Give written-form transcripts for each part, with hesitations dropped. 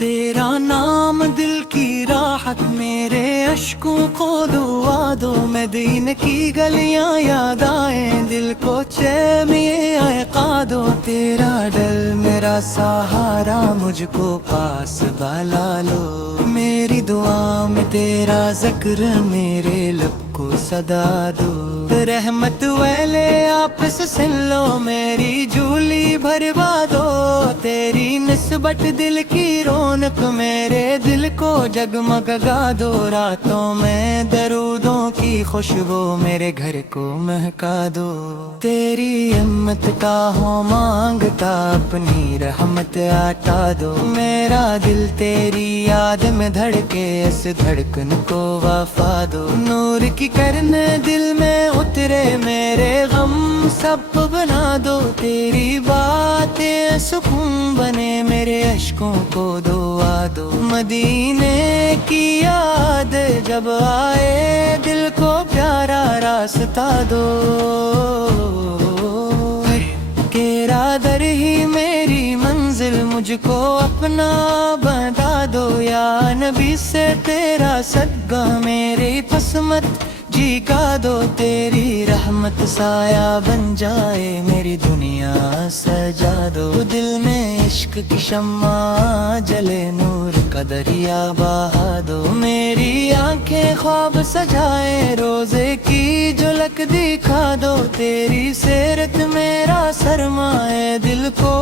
تیرا نام دل کی راحت، میرے اشکوں کو دعا دو۔ مدینے کی گلیاں یاد آئیں، دل کو چین یہ عقا دو۔ تیرا ڈر میرا سہارا، مجھ کو پاس بلا لو۔ میری دعا میں تیرا ذکر، میرے لب کو صدا دو۔ رحمت والے آپس سن لو، میری جھولی بھروا دو۔ تیری نسبت دل کی رونق، میرے دل کو جگمگا دو۔ راتوں میں درودوں کی خوشبو، میرے گھر کو مہکا دو۔ تیری ہمت کا ہوں مانگتا، اپنی رحمت عطا دو۔ میرا دل تیری یاد میں دھڑکے، اس دھڑکن کو وفا دو۔ نور کی کرن دل میں اترے، میرے غم سب بنا دو۔ تیری باتیں سکون بنے، میرے اشکوں کو دعا دو۔ مدینے کی یاد جب آئے، دل کو پیارا راستہ دو۔ تیرا در ہی میری منزل، مجھ کو اپنا بتا دو۔ یا نبی سے تیرا صدقہ، میری قسمت جھکا دو۔ تیری رحمت سایہ بن جائے، میری دنیا سجا دو۔ دل میں عشق کی شمع جلے، نور کا دریا بہا دو۔ میری آنکھیں خواب سجائے، روزے کی جھلک دکھا دو۔ تیری سیرت میرا سرمایہ، دل کو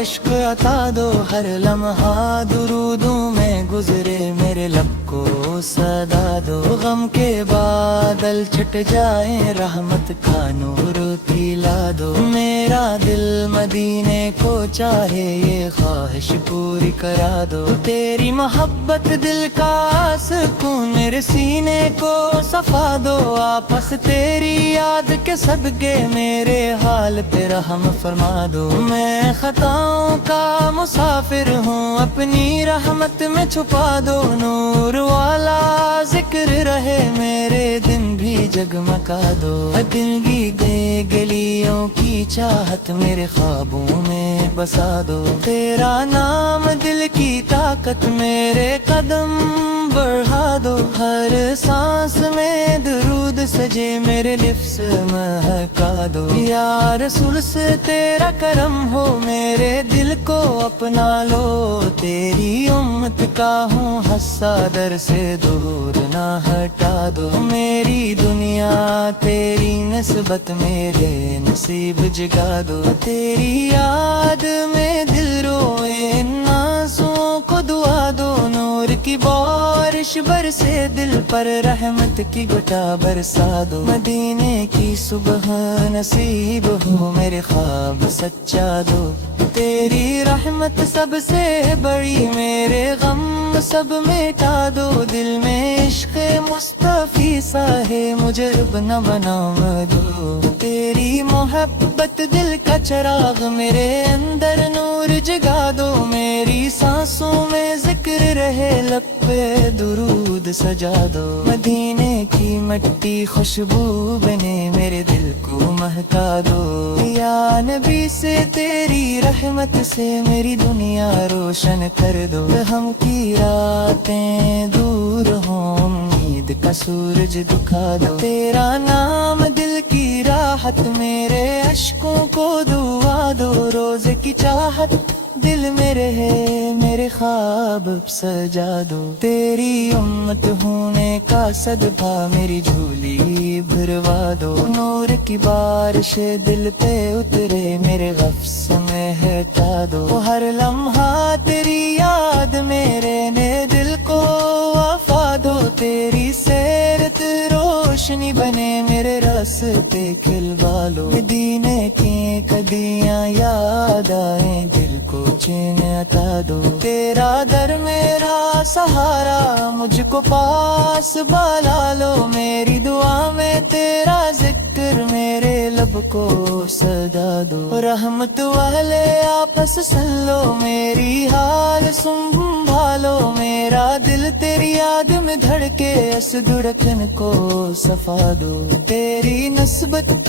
عشق عطا دو۔ ہر لمحہ درودوں میں گزرے، میرے لب کو صدا دو۔ غم کے بادل چھٹ جائیں، رحمت کا نور پلا دو۔ میرا دل مدینے کو چاہے، یہ خواہش پوری کرا دو۔ تیری محبت دل کا سکون، میرے سینے کو صفا دو۔ آپس تیری یاد کے صدقے، میرے حال پہ رحم فرما دو۔ میں خطاؤں کا مسافر ہوں، اپنی رحمت میں چھپا دو۔ نور والا ذکر رہے، میرے دن بھی جگمگا دو۔ دل کی گلیوں کی چاہت، میرے خوابوں میں بسا دو۔ تیرا نام دل کی طاقت، میرے قدم بڑھا دو۔ ہر سانس میں درود سجے، میرے لفظ مہکا دو۔ یا رسول سے تیرا کرم ہو، میرے دل کو اپنا لو۔ تیری امت کا ہوں حصہ، در سے دور نہ ہٹا دو۔ میری دنیا تیری نسبت، میرے نصیب جگا دو۔ تیری یاد میں دل روئے، ان آنسوؤں کو دعا دو۔ نور کی بارش برسے، دل پر رحمت کی گٹا برسا دو۔ مدینے کی صبح نصیب ہو، میرے خواب سچا دو۔ تیری رحمت سب سے بڑی، میرے غم سب مٹا دو۔ دل میں عشق مصطفی سا ہے، مجھے رب نہ بناؤ دو۔ تیری محبت دل کا چراغ، میرے اندر نور جگا دو۔ میری سانسوں میں ذکر رہے، لب پہ درود سجا دو۔ مدینے کی مٹی خوشبو بنے، میرے دل کو مہکا دو۔ یا نبی سے تیری رحمت سے، میری دنیا روشن کر دو۔ ہم کی راتیں دور ہوں، امید کا سورج دکھا دو۔ تیرا نام دل کی راحت، میرے اشکوں کو دعا دو۔ روزے کی چاہت دل میں رہے، میرے خواب سجا دو۔ تیری امت ہونے کا صدقہ، میری جھولی بھروا دو۔ نور کی بارش دل پہ اترے، میرے غفص میں ہٹا دو۔ ہر لمحہ تیری یاد، میرے نے دل کو وفا دو۔ تیری سیرت روشنی بنے، میرے راستے کھلوا لو۔ مدینے کی کدیاں یاد آئیں، دل کو چین عطا دو۔ تیرا در میرا سہارا، مجھ کو پاس بلا لو۔ میری دعا میں تیرا ذکر، میرے لب کو صدا دو۔ رحمت والے آپس سن لو، میری حال سنبھالو۔ میرا دل تیری یاد میں دھڑکے، اس دھڑکن کو صفا دو۔ تیری نسبت